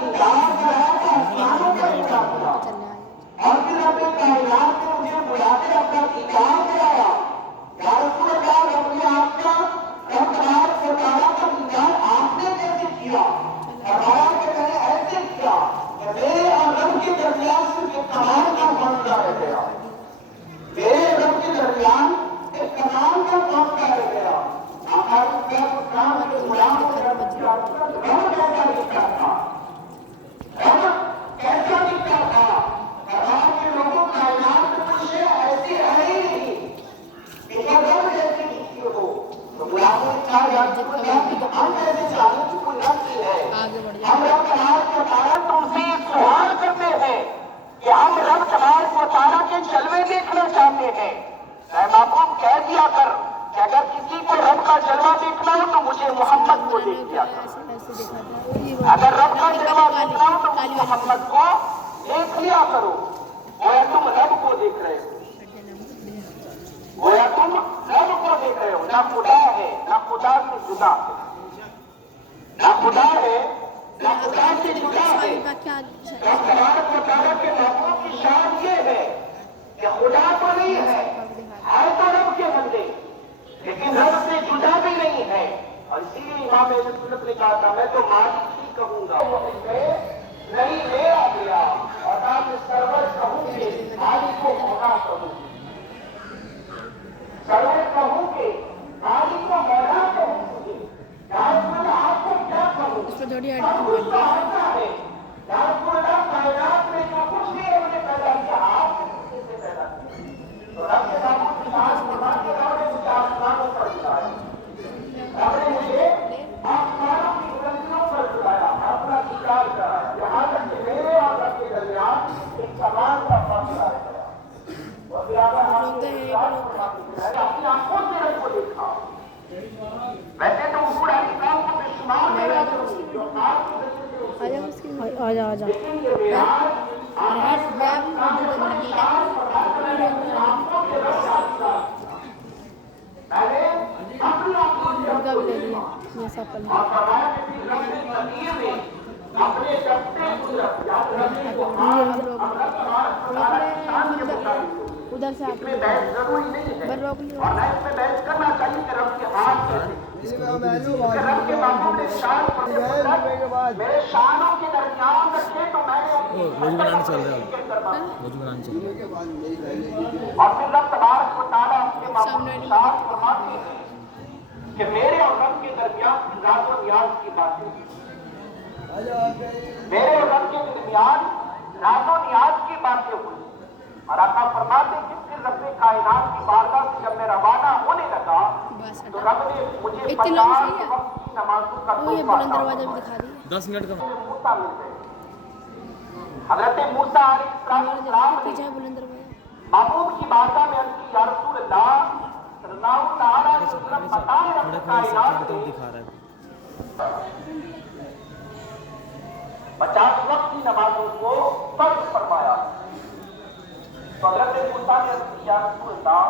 دیدار کرایا تو آسمانوں کا دیدار کیا اور پھر رب کائنات نے مجھے بلا کے اپنا دیدار کرایا یا رسول اللہ رب نے آپ کا رب تبارک و تعالیٰ کا دیدار آپ نے کیسے کیا فرمایا کہ میں نے ایسے کیا کہ میرے اور رب کے درمیان صرف ایک کمال کا معاملہ رہ گیا میرے رب کے درمیان ایک کمال کا معاملہ رہ گیا آخر کیا اسلام کے غلام رب کیسا دکھتا تھا رب کیسا دکھتا تھا فرمایا کہ لوگوں کائنات میں کچھ ایسی ہے ہی نہیں کہ رب جیسی دکھتی ہو تو غلاموں نے کہا یا رسول اللہ کہ ہم ایسے جانے کی کوئی رب نہیں ہے ہم رب تبارک و تعالیٰ تم سے ایک سوال کرتے ہیں کہ ہم رب تبارک و تعالیٰ کے جلوے دیکھنا چاہتے ہیں اے محبوب کہہ دیا کر کہ اگر کسی کو رب کا جلوہ دیکھنا ہو تو مجھے محمد کو دیکھ دیا کر اگر رب کا جلوہ دیکھنا ہو تو مجھے محمد کو دیکھ لیا کرو گویا تم رب کو دیکھ رہے ہو گویا تم رب کو دیکھ رہے ہو نہ خدا ہے نہ خدا سے جدا ہے نہ خدا ہے نہ خدا سے جدا ہے رب تبارک و تعالیٰ کے محبوب کی شان یہ ہے کہ خدا تو نہیں ہے تو رب کے بندے لیکن رب سے جدا بھی نہیں ہے اور اسی لیے امام اہل سنت نے کہا تھا میں تو مالک ہی کہوں گا نہیں میرا گیا اور نہ میں سرور کہوں گے مالک کو مولا کہوں گے سرور کہوں گے مالک کو مولا کہوں گے آپ کو کیا کہوں سب کچھ کہتا ہے کائنات میں جو کچھ بھی ہے مجھے پیدا کیا آپ سے پیدا کیا تو رب کے ساتھ آسمانوں پر جلایا رب نے مجھے آسمانوں کی بلندیوں پر جلایا اپنا دیدار کرایا یہاں تک کہ میرے اور رب کے درمیان ایک کمال کا فاصلہ رہ گیا اور پھر اپنی آنکھوں سے رب کو دیکھا ویسے تو حضور علیہ السلام کو بے شمار میرا ضروری جو آپ کی ذریعے سے لیکن یہ بیان ادھر سے آپ ضروری نہیں ہے اور نہ اس میں بحث کرنا چاہیے کہ رب کے ہاتھ کیسے رب کے محبوب نے شان میرے شانوں کے درمیان رکھے تو میں نے اور پھر رب تبارک و تعالیٰ اپنے محبوب کی شان فرماتے ہیں کہ میرے اور رب کے درمیان راز و نیاز کی باتیں میرے اور رب کے درمیان راز و نیاز کی باتیں ہوئی اور آقا فرماتے کہ پھر رب کائنات کی بارگاہ سے جب میں روانہ ہونے لگا تو رب نے مجھے 50 وقت کی نمازوں کا تحفہ دیا 10 منٹ کا موسیٰ مل گئے حضرت موسیٰ علیہ السلام نے محبوب کی بارگاہ میں عرض کی یا رسول اللہ صلی اللہ تعالیٰ علیہ وسلم بتائیں رب کائنات نے 50 وقت کی نمازوں کو فرض فرمایا تو حضرت موسیٰ نے عرض کی یا رسول اللہ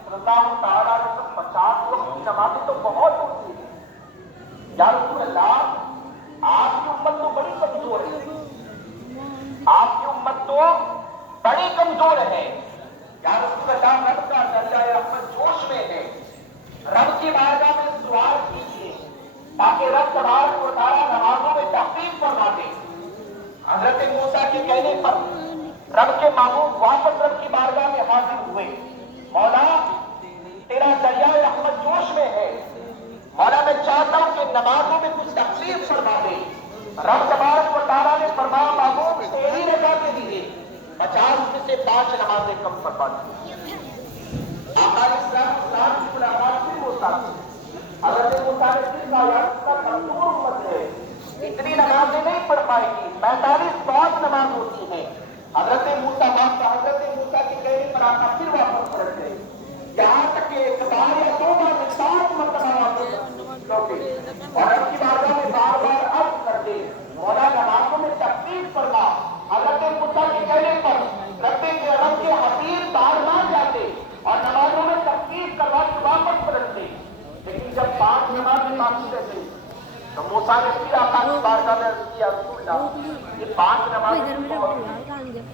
صلی اللہ تعالیٰ علیہ وسلم 50 وقت کی نمازیں تو بہت ہوتی ہیں یا رسول اللہ آپ کی امت تو بڑی کمزور ہے آپ کی امت تو بڑی کمزور ہے یا رسول اللہ رب کا درجہ رحمت جوش میں ہے رب کی بارگاہ میں سوال کیجیے تاکہ رب تبارک و تعالیٰ نمازوں میں تخفیف فرما دے حضرت موسیٰ کے کہنے پر رب کے محبوب واپس رب کی بارگاہ میں حاضر ہوئے مولا تیرا دریا رحمت جوش میں ہے مولا میں چاہتا ہوں کہ نمازوں میں کچھ تخفیف فرما دے رب تبارک و تعالیٰ نے فرمایا محبوب تیری رضا کے لیے 50 میں سے 5 نمازیں کم فرما دی آقا اسلام کی ملاقات پھر موسیٰ حضرت موسیٰ نے پھر کہا یا رسول اللہ کمزور امت ہے اتنی نمازیں نہیں پڑھ پائے گی 45 بعد نماز ہوتی ہیں حضرت موسیٰ کے کہنے پر آقا پھر واپس پلٹ گئے یہاں تک کہ ایک بار یا 2 بار 7 مرتبہ واپس لوٹے اور رب کی بارگاہ میں بار بار عرض کرتے مولا نمازوں میں تخفیف فرما حضرت موسیٰ کے کہنے پر رب کے حبیب بار بار جاتے اور نمازوں میں تخفیف کروا کے واپس پلٹتے لیکن جب 5 نمازیں باقی رہتے تو موسیٰ نے پھر آقا کی بارگاہ میں عرض کیا رسول اللہ یہ 5 نمازیں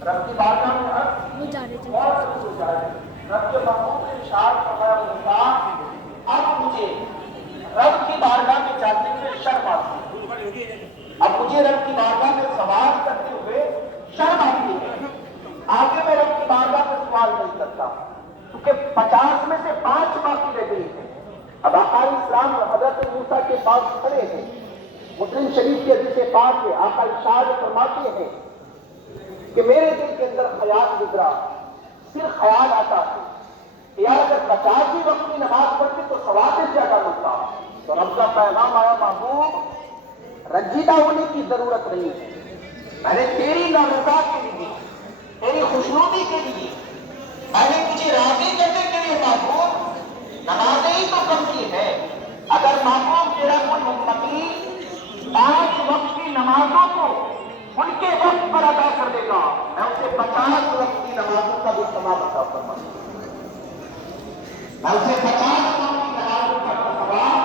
رب کی بارگاہ میں عرض بہت ہو جائے رب کے محبوب نے ارشاد فرمایا موسیٰ اب مجھے رب کی بارگاہ میں جاتے ہوئے شرم آتی ہے اب مجھے رب کی بارگاہ میں سوال کرتے ہوئے شرم آتی ہے آگے میں رب کی بارگاہ میں سوال نہیں کرتا کیونکہ 50 میں سے 5 باقی رہ گئی ہے اب آقا اسلام حضرت موسیٰ کے پاس کھڑے ہیں مسلم شریف کی حدیث پاک ہے آقا ارشاد فرماتے ہیں کہ میرے دل کے اندر خیال گزرا پھر خیال آتا ہے کہ یار اگر 50 وقت کی نماز پڑھتی تو ثواب سے زیادہ ملتا تو رب کا پیغام آیا محبوب رنجیدہ ہونے کی ضرورت نہیں ہے میں نے تیری نارضا کے لیے تیری خوشنودی کے لیے میں نے تجھے راضی کرنے کے لیے محبوب نمازیں ہی تو کم کی ہے اگر محبوب تیرا کوئی امتی 5 وقت کی نمازوں کو ان کے وقت پر ادا کر دے گا میں اسے 50 وقت کی نمازوں کا بھی ثواب عطا فرماؤں گا میں اسے 50 وقت کی نمازوں کا ثواب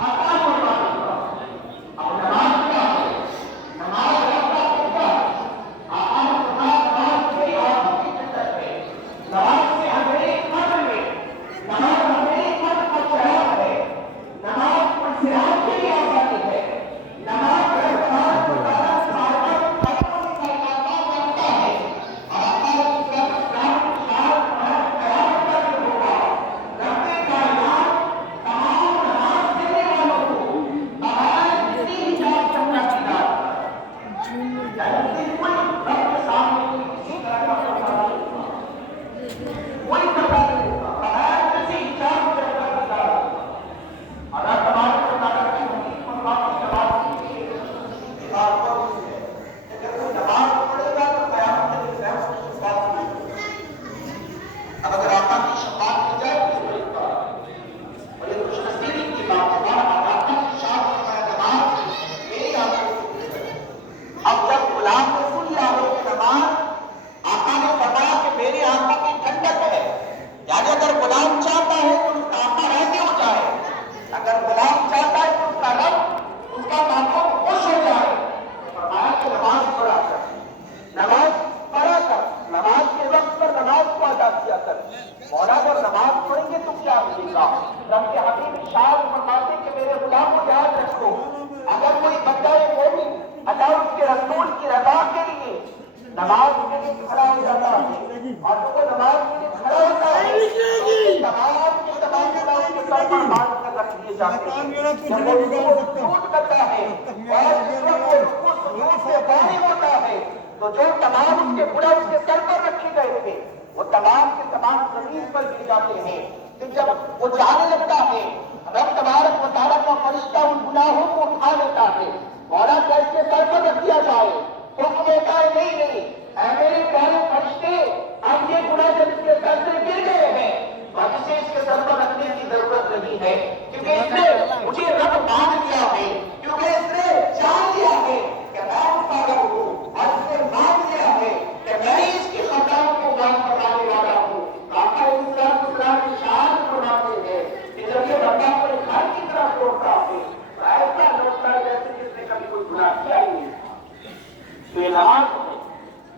عطا فرما دوں گا اب نماز کیا ہے نماز رب کا ہوتا ہے نماز کی آواز کی جنت ہے نماز سے ہمیں قدر میں نماز ہمیں قدر کا چراغ ہے نماز پر صراط کے لیے آزادی ہے نماز تو جو تمام اس کے بڑا اس کے سر پر رکھے گئے تھے وہ تمام کے تمام زمین پر گر جاتے ہیں پھر جب وہ جانے لگتا ہے رب تبارک و تعالیٰ کا فرشتہ ان گناہوں کو اٹھا لیتا ہے مولا کا اس کے سر پر رکھ دیا جائے حکم دیتا ہے نہیں اے میرے پیارے فرشتے اب یہ گناہ جب اس کے سر سے گر گئے ہیں اب اسے اس کے سر پر رکھنے کی ضرورت نہیں ہے کیونکہ اس نے مجھے رب مان لیا ہے کیونکہ اس نے جان لیا ہے کہ میں اس کا رب ہوں اور اس نے مان لیا ہے کہ میں اس کی خطاؤں کو معاف کروانے والا ہوں آقا اسلام کی شان فرماتے ہیں کہ جب یہ بندہ اپنے گھر کی طرف لوٹتا ہے ایسا لوٹتا ہے جیسے جس نے کبھی کوئی گناہ کیا ہی نہیں تو یہ نماز ہے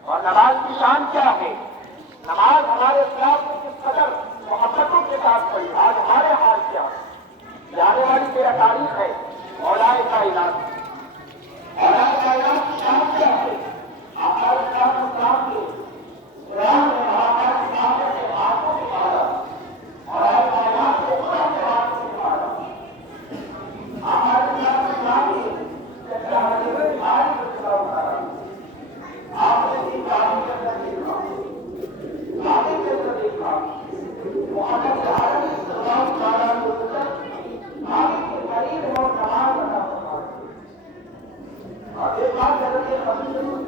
اور نماز کی شان کیا ہے نماز ہمارے اسلام میں کس قدر محبتوں کے ساتھ پڑھی آج ہمارے حال کیا ہے آنے والی میرا تاریخ ہے مولا کائنات کی شان کیا ہے آقا اسلام کے قرآن میں ہمارے صحابہ کے ہاتھوں سے مارا مولا کائنات کو خدا کے ہاتھوں سے مارا آقا اسلام کے جیسا حضرت بھائی کو چلا اٹھارا آپ نے بھی گاڑی کے اندر دیکھا گاڑی کے اندر دیکھا محمد عربی صلی اللہ علیہ وسلم گاڑی کے قریب اور نماز ادا فرماتے اور ایک بات حضرت خلیل